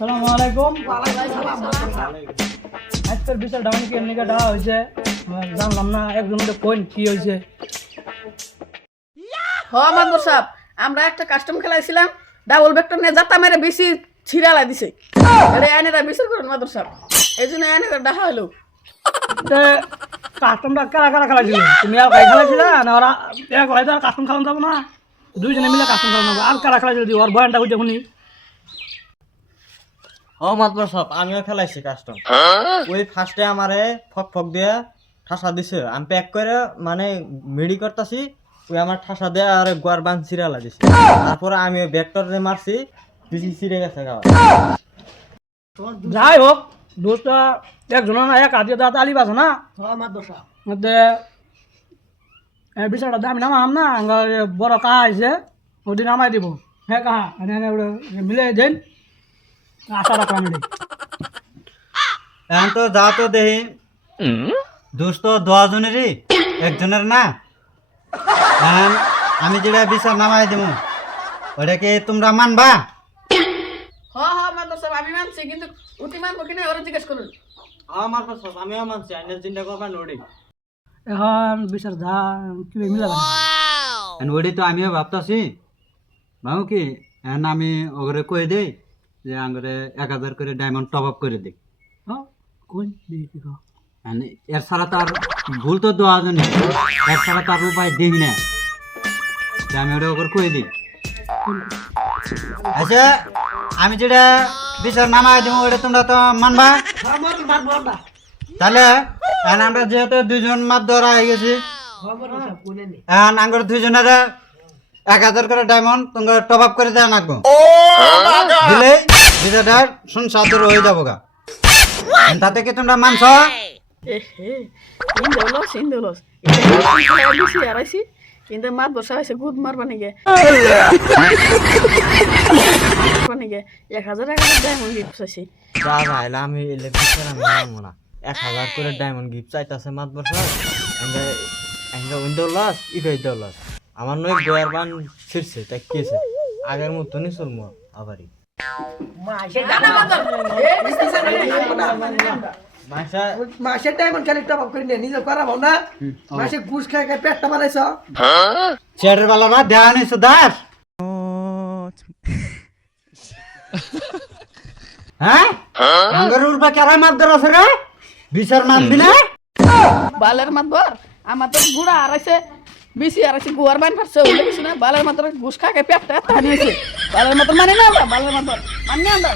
আসসালামু আলাইকুম। আজকের বিচার ডাউন কি এমনি ডাহা হয়েছে জানলাম না, একজনকে কোন কি হয়েছে। মাদবর সাহেব, আমরা একটা কাস্টম খেলাইছিলাম, ডাবল ভেক্টর নিয়ে যাতা মেরে বেশি ছিড়ালা দিছে। এটা আইনেরা বিচার করুন মাদবর সাহেব, এই জন্য আইনেরা ডাহা হলো। কাস্টমটা কারা কারা খেলাইছিল? তুমি আর গাই খেলাইছিল না? ওরা এক হয়তো আর কাস্টম খেলানো যাবো না, দুইজনে মিলে কাস্টম খেলানো যাবো। আর কারা খেলাইছিল দি ওর বয়ানটা বুঝে শুনি। মাত্র সব আমিও খেলাইছি কাস্টম। ওই ফার্স্টে আমারে ফক ফক দিয়ে ঠাসা দিছে, আমি প্যাক করে মানে মিডি করতেছি, ওই আমার ঠাসা দিয়ে আর গোয়ার বান সিরিয়ালা দিছে। তারপরে আমি ওই ভেক্টর দিয়ে মারছি, বেশি ছিঁড়ে গেছে গাওয়া। যাই হোক, দোষটা একজনের না, এক হাতে দাঁত আলিব আছে না। মধ্যে বিচারটা দাম নামাম না, বড় কাহা আছে ওদিন নামাই দিব। হ্যাঁ কাহা মিলে দেন, আশা রাখলাম। এখন তো যা তো দেহি দোষ তো 10 জনেরই, একজনের না। এখন আমি যেটা বিচার নামাই দিব ওটাকে তোমরা মানবা? মাদবর সাহেব আমি মানছি, কিন্তু উতি মানবো কিনা ওরা জিজ্ঞেস করুন। মাত্র সব আমিও মানছি, আইনের চিন্তা করবা নড়ি। এখন বিচার যা কি মিলাবে এখন ওটি তো আমিও ভাবতাছি, ভাবো কি এখন আমি ওগরে কয়ে দেই যে আঙ্গরে 1000 করে ডায়মন্ড টপ আপ করে দিই। কোন দেখি এর ছাড়া তার ভুল তো 10 জনই, এর ছাড়া তার উপায় দিই না, যে আমি ওটা ওগরে কয়ে দিই। আচ্ছা আমি যেটা বিচার নামাই দিব ওটা তোমরা তো মানবা? তাহলে এখন আমরা যেহেতু 2 জন মাপ ধরা হয়ে গেছি, এখন আঙ্গুর 2 জনের 1000 করে ডায়মন্ড তোমরা টপ আপ করে দেওয়া লাগবো। দিলে বিচারটা সংসাদর হয়ে যাবো গা। তাতে কি তোমরা মানছ? ইন্দোলস আড়াইছি, কিন্তু মাদবর সাহেব এসে গুদ মারবা নাকি 1000 ডায়মন্ড গিফট চাইছি। যা ভাইলা আমি এলে বিচার আমি মানবো না। 1000 করে ডায়মন্ড গিফট চাইতাছে মাতবর সব। উইন্ডো লস ইডো লস, আমার নয় গোয়ার বান ছিড়ছে, তাই কেছে আগের মতনই চলবো আবারই। মাসের ডায়মন্ড খালি টপ আপ করে নিয়ে নিজে করাবো না। মাসে ঘুষ খাই খাই পেটটা বানাইছ। চেয়ারের বেলা না দেওয়া নিছো দাস? হ্যাঁ আঙ্গুর উড়বা কেরাই মাপ ধর আছে রে? বিচার মানবি না? বালের মাতবর আমার তো বুড়া আড়াইছে, বেশি আড়াইছে, গুয়ার বাইন ফাটছে, উঠে গেছি না। বালের মাতর ঘুষ খাকে পেটটা টানি হয়েছে। বালের মাতর মানে না আমরা, বালের মাতর মানে আমরা।